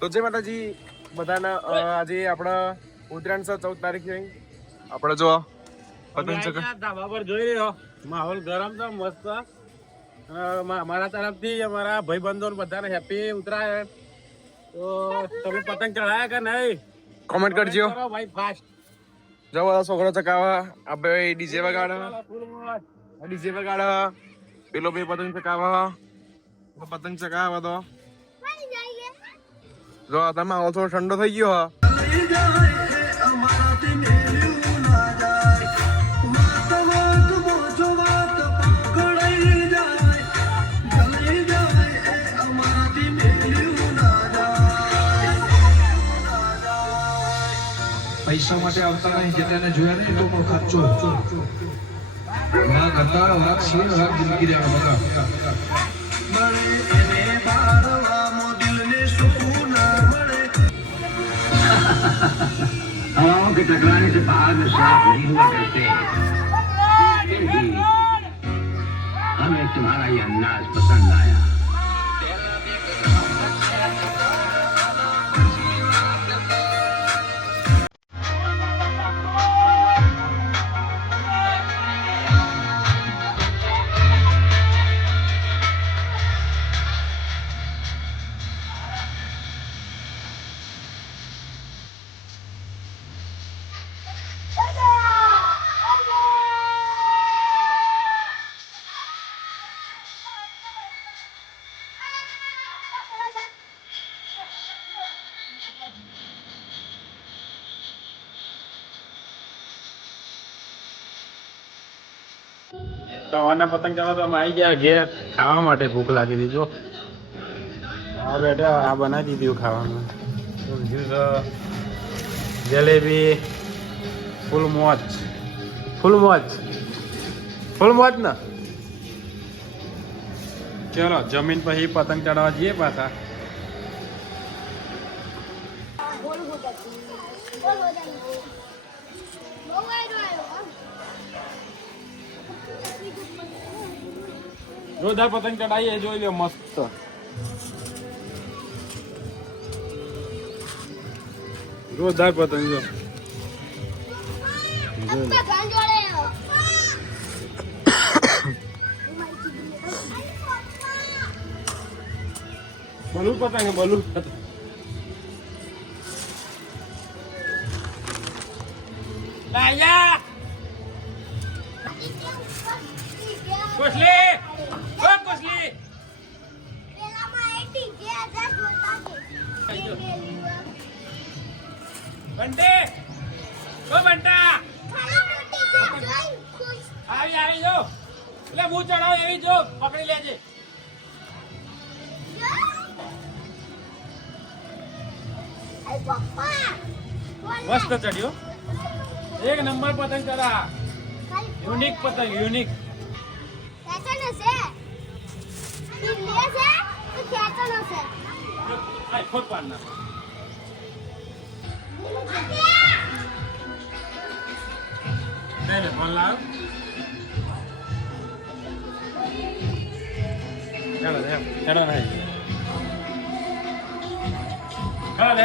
તો જય માતાજી બધાના આજે આપણા ઉત્તરાયણ 14 તારીખે આપણે જો પતંગ ધાબા પર જોઈ રહ્યો માહોલ ગરમ તો મસ્ત અમારા તરફથી અમારા ભાઈબંધો બધાને હેપી ઉત્તરાયણ. તો તમે પતંગ ચડાયા કે નહીં કોમેન્ટ કરજો ભાઈ. ફાસ્ટ જો બધા છોકરો ચકાવા આ ભાઈ ડીજે વગાડે પેલો ભાઈ પતંગ ચકાવા પતંગ ચકાવા તો જો તમે આવો થોડો ઠંડો થઈ ગયો હા. પૈસા માટે આવતા નહીં, જેટલાને જોયા નહીં તો પણ ખર્ચો વાઘ હતા, વાઘ છે, વાઘ જિંદગી રહ્યા બધા. हवाओं के टकराने से पहाड़ में सांप नहीं हुआ करते, फिर भी हमें तुम्हारा ये अंदाज पसंद आया. સવારના પતંગ ચડાવવા તો અમે આવી ગયા ઘેર ખાવા માટે. ભૂખ લાગી હતી જો આ બેટા આ બનાવી દીધું ખાવાનું. જલેબી ફૂલ મોજ ને. ચલો જમીન પછી પતંગ ચડાવવા જઈએ પાછા. જોરદાર પતંગ ચડાવીએ જોઈ લો મસ્ત. જોરદાર પતંગ જો બલૂન પતંગ બલૂન લાયા કોસલી કોસલી બંટે ઓ બંટા આવી જો એટલે હું ચડાવ એવી જો પકડી લેજે. મસ્ત ચડ્યો એક નંબર પતંગ ચડા. યુનિક પતંગ યુનિક. ખોદ પાડ ના ફોન લાવ. ચાલો ચાલો ચાલો